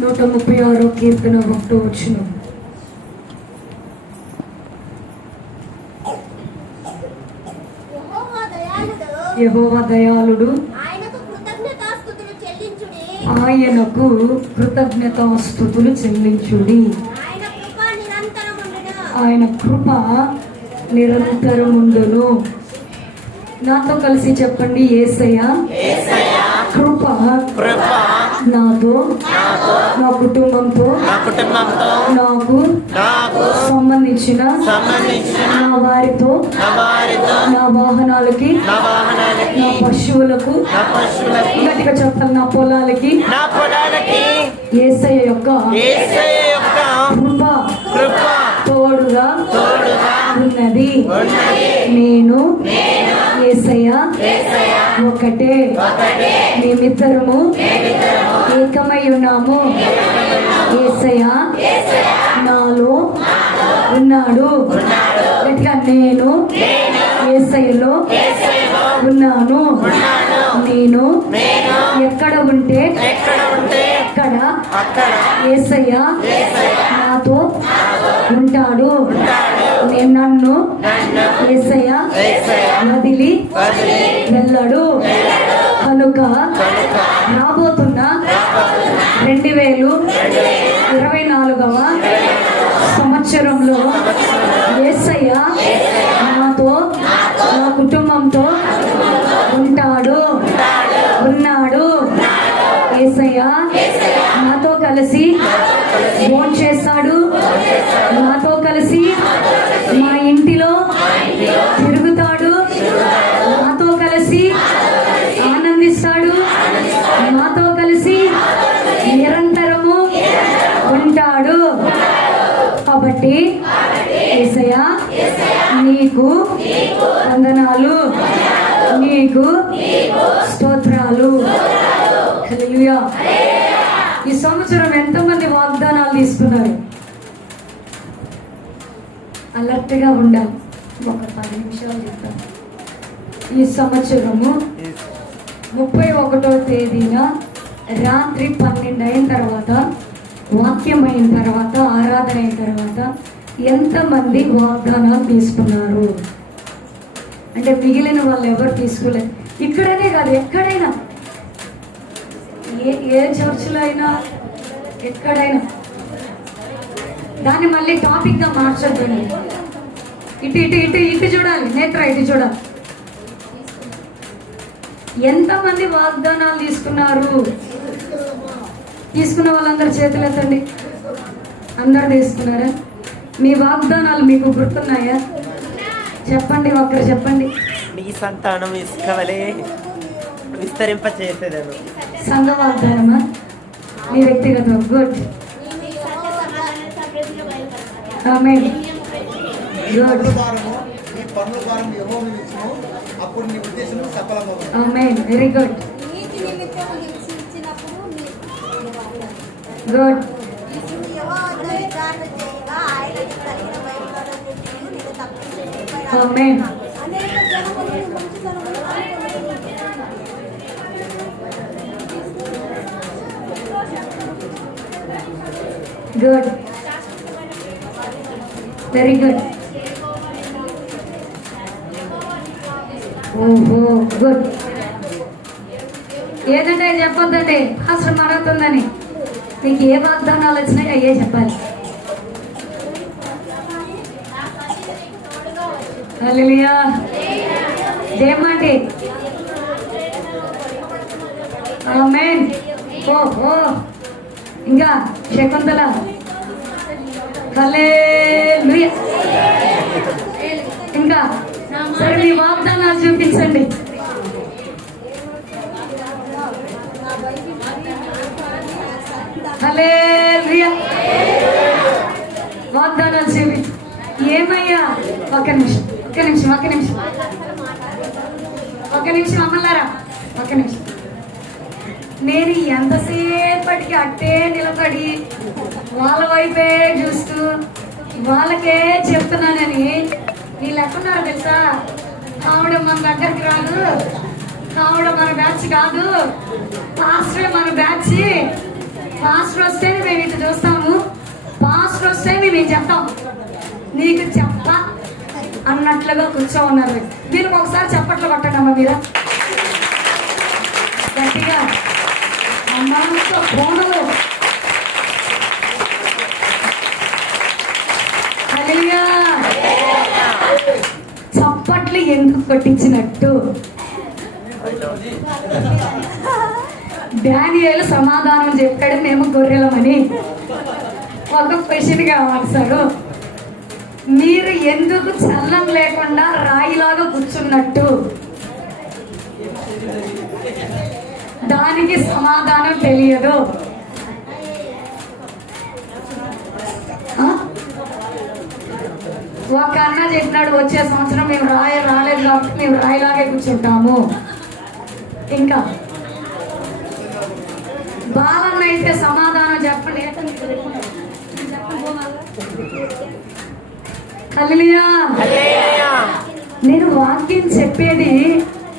136 కీర్తన 1వ వచనం. యెహోవా దయాళుడు, ఆయనకు కృతజ్ఞతాస్తుతులు చెల్లించుడి. ఆయన కృప నిరంతరముండును. నాతో కలిసి చెప్పండి, యేసయ్య కృప నాతో, నా కుటుంబంతో, నాకు సంబంధించిన నా వారితో, నా వాహనాలకి, నా పశువులకు, గట్టిగా చెప్పాలి, నా పొలాలకి యేసయ్య యొక్క కృప తోడుగా ఉన్నది. నేను యేసయ్య ఒకటే, మేమిద్దరము ఏకమై ఉన్నాము. యేసయ్య నాలో ఉన్నాడు. గట్టిగా, నేను యేసయ్యలో ఉన్నాను. నేను ఎక్కడ ఉంటే అక్కడ యేసయ్య నాతో ఉంటాడు. నేను నన్ను యేసయ్య వదిలి వెళ్ళడు. కనుక రాబోతున్న 2024వ సంవత్సరంలో యేసయ్య నాతో, నా కుటుంబంతో ఉన్నాడు. యేసయ్య నాతో కలిసి భోంచేస్తాడు. నాతో కలిసి మా ఇంటిలో తిరుగుతాడు. నాతో కలిసి ఆనందిస్తాడు. నాతో కలిసి నిరంతరము ఉంటాడు. కాబట్టి యేసయ్య నీకు వందనాలు, నీకు స్తోత్రాలు. హల్లెలూయా. ఈ సంవత్సరం ఎంతమంది వాగ్దానాలు తీసుకున్నారు? అలర్ట్గా ఉండాలి. ఒక 10 నిమిషాలు చెప్తాను. ఈ సంవత్సరము 31వ తేదీన రాత్రి 12 అయిన తర్వాత, వాక్యం అయిన తర్వాత, ఆరాధన అయిన తర్వాత ఎంతమంది వాగ్దానాలు తీసుకున్నారు? అంటే మిగిలిన వాళ్ళు ఎవరు తీసుకోలేదు. ఇక్కడనే కాదు, ఎక్కడైనా, ఏ చర్చిలో అయినా, ఎక్కడైనా. దాన్ని మళ్ళీ టాపిక్గా మార్చొద్దు. ఇటు ఇటు ఇటు ఇటు చూడాలి, నేత్ర ఇటు చూడాలి. ఎంతమంది వాగ్దానాలు తీసుకున్నారు? తీసుకున్న వాళ్ళందరూ చేతులు ఎత్తండి. అందరు తీసుకున్నారా? మీ వాగ్దానాలు మీకు గుర్తున్నాయా? చెప్పండి, ఒక్కరు చెప్పండి. మీ సంతానం ఇసుకవలే విస్తరింప చేసేదను. సంఘ వాగ్దానమా? మీ వ్యక్తిగత? Good. Amen. Good. Amen. Very good. Good. Amen. Good. Very good. ఓహో, గుడ్. ఏదంటే చెప్పొద్దండి, అసలు మరవుతుందని. మీకు ఏ వాగ్దానాలు వచ్చినాయి అయ్యే చెప్పాలి. హల్లెలూయా. జయమాంటి. ఆమేన్. ఓహో, ఇంకా శకుంతల. హల్లెలూయా. ఇంకా సరే, మీ వాగ్దానాలు చూపించండి. హల్లెలూయా. వాగ్దానాలు చూపి. ఏమయ్యా? ఒక్క నిమిషం అమ్మలారా, ఒక్క నిమిషం. నేను ఎంతసేపటికి అట్టే నిలబడి వాళ్ళ వైపే చూస్తూ వాళ్ళకే చెప్తున్నానని వీళ్ళు ఎక్కడున్నారు తెలుసా? ఆవిడ మన దగ్గరికి రాదు, ఆవిడ మన బ్యాచ్ కాదు, పాస్టర్ మన బ్యాచ్, పాస్టర్ వస్తే మేము ఇటు చూస్తాము, పాస్టర్ వస్తే మేము ఇది చెప్తాం, నీకు చెప్ప అన్నట్లుగా కూర్చో ఉన్నారు. వీళ్ళకి ఒకసారి చప్పట్లు కొట్టండి అమ్మ మీద గట్టిగా. అమ్మాయితో ఫోనులు హల్లెలూయా. చప్పట్లు ఎందుకు కొట్టించినట్టు? డానియేలు సమాధానం చెప్పాడు, మేము గొర్రెలమని. ఒక క్వశ్చన్గా ఆన్సరు, మీరు ఎందుకు చల్లం లేకుండా రాయిలాగా కూర్చున్నట్టు? దానికి సమాధానం తెలియదు. ఒక అన్న చెప్పినాడు, వచ్చే సంవత్సరం మేము రాలేదు కాబట్టి మేము రాయిలాగే కూర్చుంటాము. ఇంకా బాలన్న అయితే సమాధానం చెప్పండి. హల్లెలూయా. నేను వాక్యం చెప్పేది